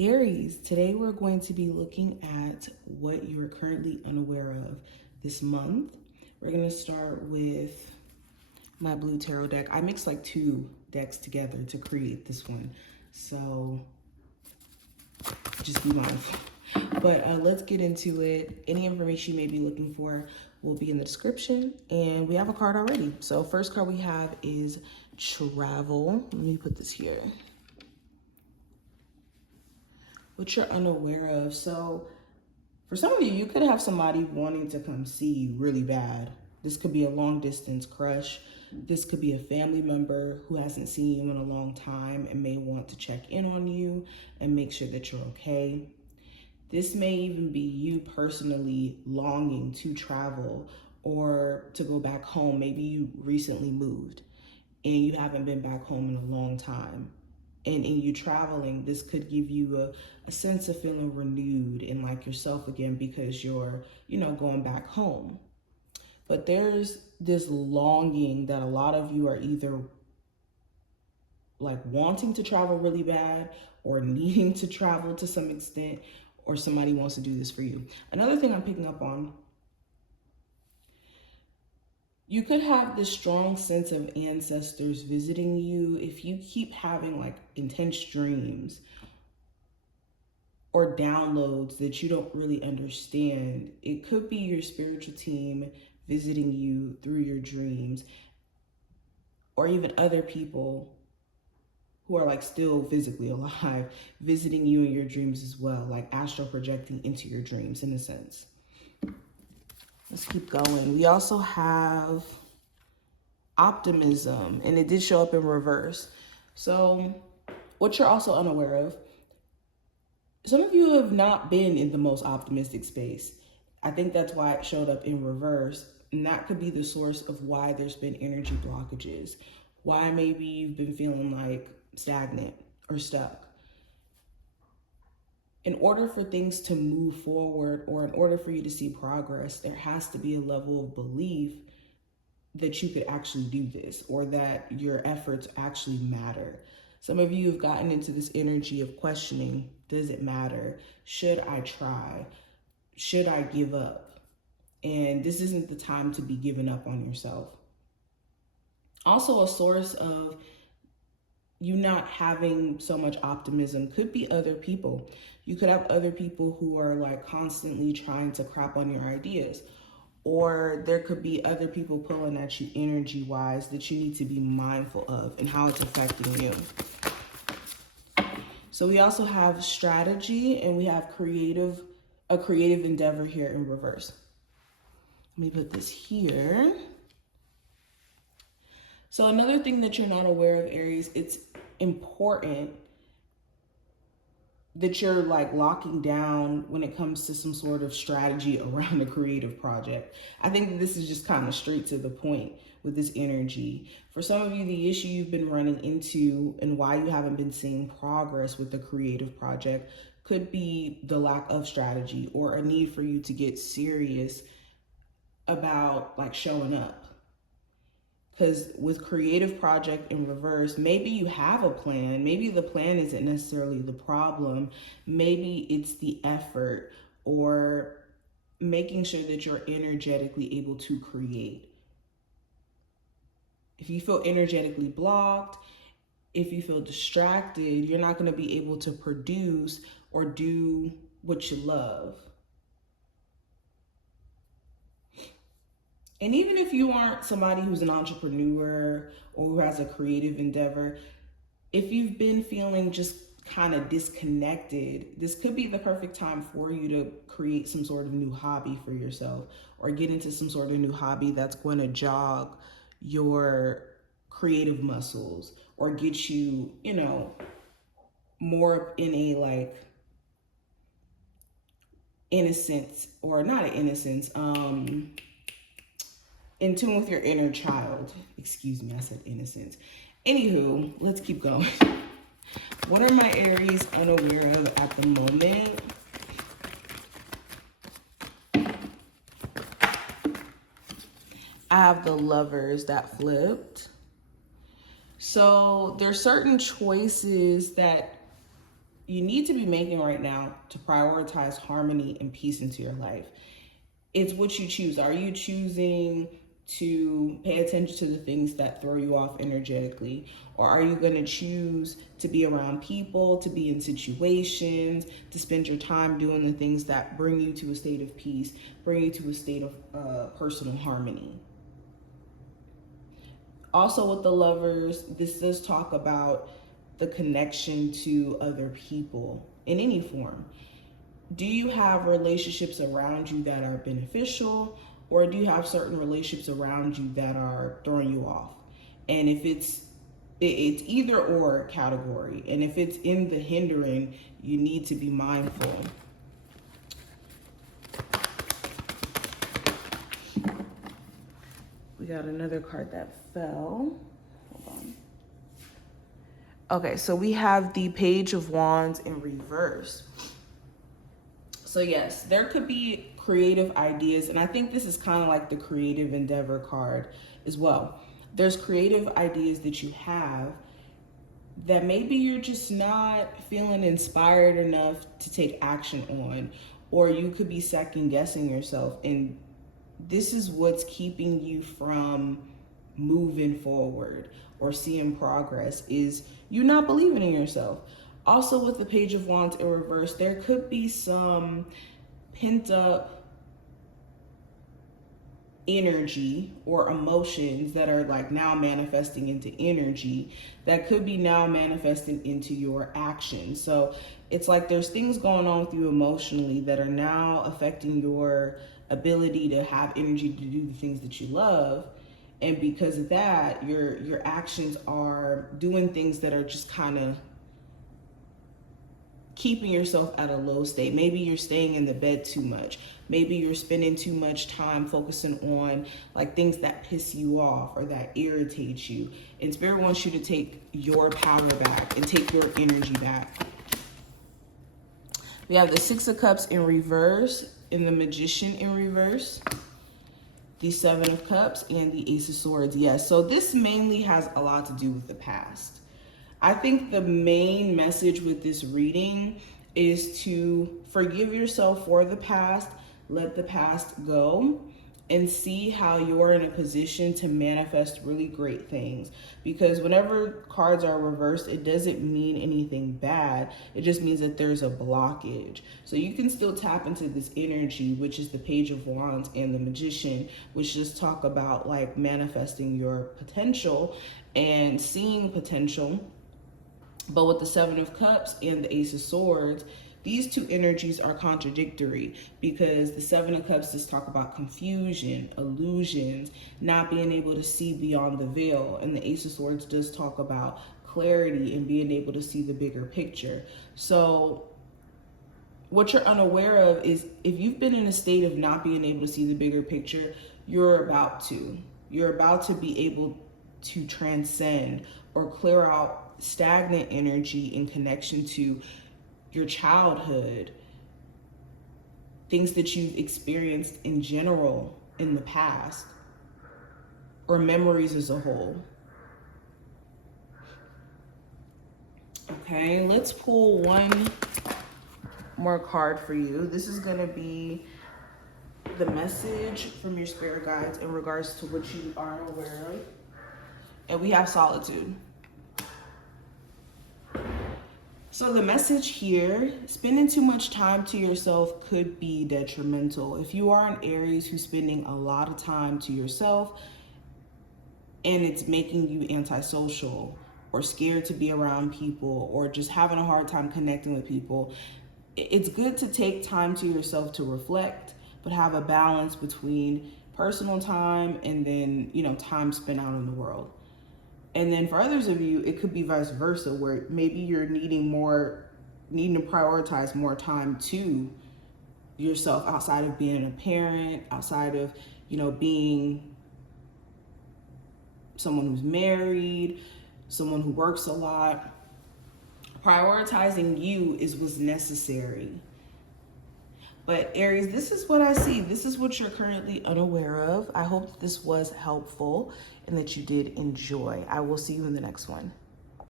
Aries, today we're going to be looking at what you are currently unaware of this month. We're going to start with my blue tarot deck. I mixed like two decks together to create this one, so just be mindful. But let's get into it. Any information you may be looking for will be in the description, and we have a card already. So first card we have is travel. Let me put this here. What you're unaware of. So for some of you, you could have somebody wanting to come see you really bad. This could be a long distance crush. This could be a family member who hasn't seen you in a long time and may want to check in on you and make sure that you're okay. This may even be you personally longing to travel or to go back home. Maybe you recently moved and you haven't been back home in a long time. And in you traveling, this could give you a sense of feeling renewed and like yourself again because you're, going back home. But there's this longing that a lot of you are either like wanting to travel really bad or needing to travel to some extent, or somebody wants to do this for you. Another thing I'm picking up on, you could have this strong sense of ancestors visiting you if you keep having like intense dreams or downloads that you don't really understand. It could be your spiritual team visiting you through your dreams, or even other people who are like still physically alive visiting you in your dreams as well, like astral projecting into your dreams in a sense. Let's keep going. We also have optimism, and it did show up in reverse. So what you're also unaware of, some of you have not been in the most optimistic space. I think that's why it showed up in reverse, and that could be the source of why there's been energy blockages, why maybe you've been feeling like stagnant or stuck. In order for things to move forward, or in order for you to see progress, there has to be a level of belief that you could actually do this, or that your efforts actually matter. Some of you have gotten into this energy of questioning, does it matter? Should I try? Should I give up? And this isn't the time to be giving up on yourself. Also, a source of you not having so much optimism could be other people. You could have other people who are like constantly trying to crap on your ideas. Or there could be other people pulling at you energy-wise that you need to be mindful of and how it's affecting you. So we also have strategy, and we have a creative endeavor here in reverse. Let me put this here. So another thing that you're not aware of, Aries, it's important that you're like locking down when it comes to some sort of strategy around a creative project. I think that this is just kind of straight to the point with this energy. For some of you, the issue you've been running into and why you haven't been seeing progress with the creative project could be the lack of strategy, or a need for you to get serious about like showing up. Because with creative project in reverse, maybe you have a plan. Maybe the plan isn't necessarily the problem. Maybe it's the effort, or making sure that you're energetically able to create. If you feel energetically blocked, if you feel distracted, you're not going to be able to produce or do what you love. And even if you aren't somebody who's an entrepreneur or who has a creative endeavor, if you've been feeling just kind of disconnected, this could be the perfect time for you to create some sort of new hobby for yourself, or get into some sort of new hobby that's going to jog your creative muscles, or get you, more in a like innocence, or not an innocence, in tune with your inner child. Excuse me, I said innocence. Anywho, let's keep going. What are my Aries unaware of at the moment? I have the Lovers that flipped. So there's certain choices that you need to be making right now to prioritize harmony and peace into your life. It's what you choose. Are you choosing to pay attention to the things that throw you off energetically? Or are you going to choose to be around people, to be in situations, to spend your time doing the things that bring you to a state of peace, bring you to a state of personal harmony? Also, with the Lovers, this does talk about the connection to other people in any form. Do you have relationships around you that are beneficial, or do you have certain relationships around you that are throwing you off? And if it's either or category, and if it's in the hindering, you need to be mindful. We got another card that fell. Hold on. Okay, so we have the Page of Wands in reverse. So yes, there could be creative ideas, and I think this is kind of like the creative endeavor card as well. There's creative ideas that you have that maybe you're just not feeling inspired enough to take action on, or you could be second guessing yourself, and this is what's keeping you from moving forward or seeing progress, is you not believing in yourself. Also, with the Page of Wands in reverse, there could be some pent up energy or emotions that are like now manifesting into energy that could be now manifesting into your actions. So it's like there's things going on with you emotionally that are now affecting your ability to have energy to do the things that you love. And because of that, your actions are doing things that are just kind of keeping yourself at a low state. Maybe you're staying in the bed too much. Maybe you're spending too much time focusing on like things that piss you off or that irritate you. And Spirit wants you to take your power back and take your energy back. We have the Six of Cups in reverse and the Magician in reverse. The Seven of Cups and the Ace of Swords. Yes, so this mainly has a lot to do with the past. I think the main message with this reading is to forgive yourself for the past, let the past go, and see how you're in a position to manifest really great things. Because whenever cards are reversed, it doesn't mean anything bad. It just means that there's a blockage. So you can still tap into this energy, which is the Page of Wands and the Magician, which just talk about like manifesting your potential and seeing potential. But with the Seven of Cups and the Ace of Swords, these two energies are contradictory, because the Seven of Cups just talk about confusion, illusions, not being able to see beyond the veil. And the Ace of Swords does talk about clarity and being able to see the bigger picture. So what you're unaware of is if you've been in a state of not being able to see the bigger picture, you're about to. You're about to be able to transcend or clear out stagnant energy in connection to your childhood, things that you've experienced in general in the past, or memories as a whole. Okay, let's pull one more card for you. This is going to be the message from your spirit guides in regards to what you are aware of. And we have solitude. So the message here, spending too much time to yourself could be detrimental. If you are an Aries who's spending a lot of time to yourself and it's making you antisocial or scared to be around people or just having a hard time connecting with people, it's good to take time to yourself to reflect, but have a balance between personal time and then, time spent out in the world. And then for others of you, it could be vice versa, where maybe you're needing to prioritize more time to yourself outside of being a parent, outside of, being someone who's married, someone who works a lot. Prioritizing you is what's necessary. But Aries, this is what I see. This is what you're currently unaware of. I hope this was helpful and that you did enjoy. I will see you in the next one.